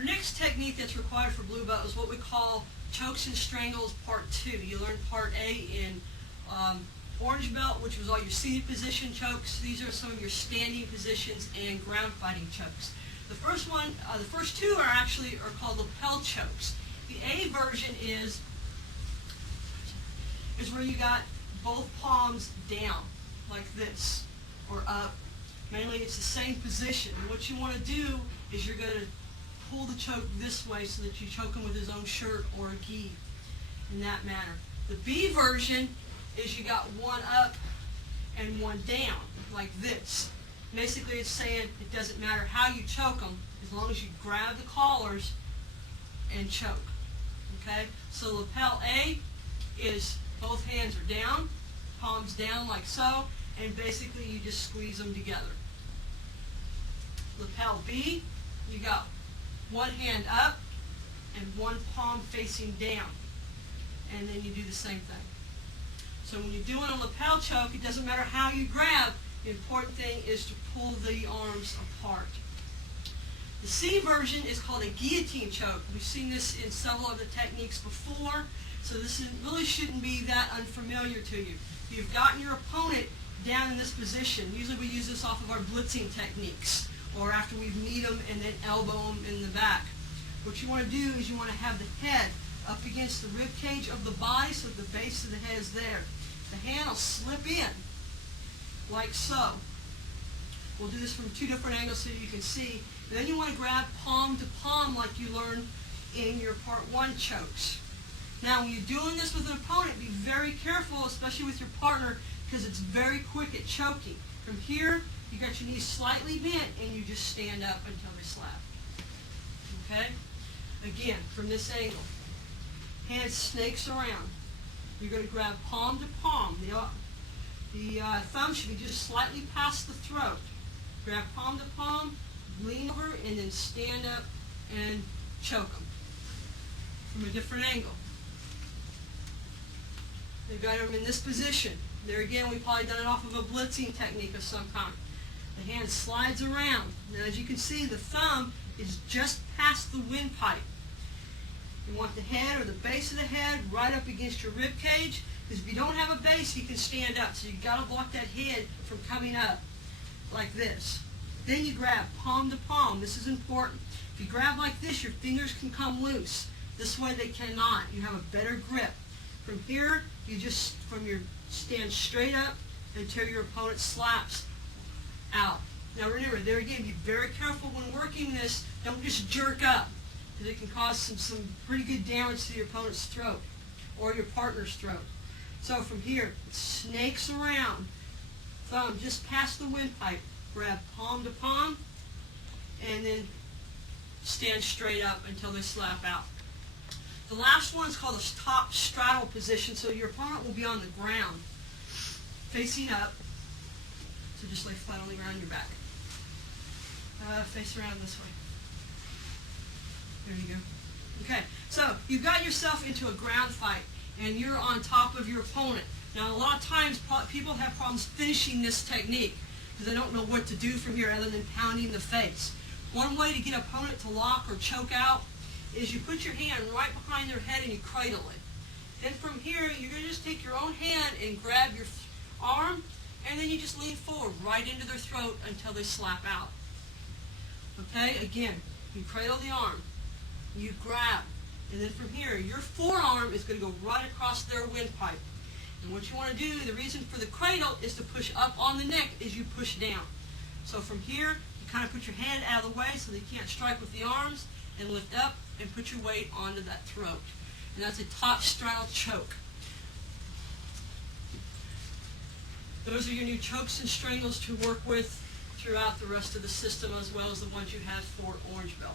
Our next technique that's required for blue belt is what we call chokes and strangles part 2. You learned part A in orange belt, which was all your seated position chokes. These are some of your standing positions and ground fighting chokes. The first two are called lapel chokes. The A version is where you got both palms down, like this, or up. Mainly it's the same position. And what you want to do is you're going to pull the choke this way so that you choke him with his own shirt or a gi in that manner. The B version is you got one up and one down, like this. Basically it's saying it doesn't matter how you choke them as long as you grab the collars and choke. Okay? So lapel A is both hands are down, palms down like so, and basically you just squeeze them together. Lapel B, you got one hand up and one palm facing down. And then you do the same thing. So when you're doing a lapel choke, it doesn't matter how you grab. The important thing is to pull the arms apart. The C version is called a guillotine choke. We've seen this in several of the techniques before, so this really shouldn't be that unfamiliar to you. You've gotten your opponent down in this position. Usually we use this off of our blitzing techniques, or after we've kneed them and then elbow them in the back. What you want to do is you want to have the head up against the rib cage of the body so the base of the head is there. The hand will slip in, like so. We'll do this from two different angles so you can see. And then you want to grab palm to palm like you learned in your part 1 chokes. Now when you're doing this with an opponent, be very careful, especially with your partner, because it's very quick at choking. From here, you got your knees slightly bent and you just stand up until they slap. Okay? Again, from this angle, hand snakes around. You're going to grab palm to palm. The thumb should be just slightly past the throat. Grab palm to palm, lean over, and then stand up and choke them from a different angle. They've got them in this position. There again, we've probably done it off of a blitzing technique of some kind. The hand slides around. Now as you can see, the thumb is just past the windpipe. You want the head or the base of the head right up against your rib cage, because if you don't have a base, you can stand up. So you've got to block that head from coming up like this. Then you grab palm to palm. This is important. If you grab like this, your fingers can come loose. This way they cannot. You have a better grip. From here, you just stand straight up until your opponent slaps out. Now remember, there again, be very careful when working this. Don't just jerk up, because it can cause some pretty good damage to your opponent's throat or your partner's throat. So from here, it snakes around, thumb just past the windpipe, grab palm to palm, and then stand straight up until they slap out. The last one is called a top straddle position, so your opponent will be on the ground, facing up. So just lay flat on the ground on your back. Face around this way. There you go. Okay, so you've got yourself into a ground fight, and you're on top of your opponent. Now, a lot of times people have problems finishing this technique because they don't know what to do from here other than pounding the face. One way to get an opponent to lock or choke out is you put your hand right behind their head and you cradle it. Then from here, you're going to just take your own hand and grab your arm, and then you just lean forward right into their throat until they slap out. Okay, again, you cradle the arm, you grab, and then from here, your forearm is going to go right across their windpipe. And what you want to do, the reason for the cradle is to push up on the neck as you push down. So from here, you kind of put your hand out of the way so they can't strike with the arms, and lift up and put your weight onto that throat. And that's a top straddle choke. Those are your new chokes and strangles to work with throughout the rest of the system, as well as the ones you have for orange belt.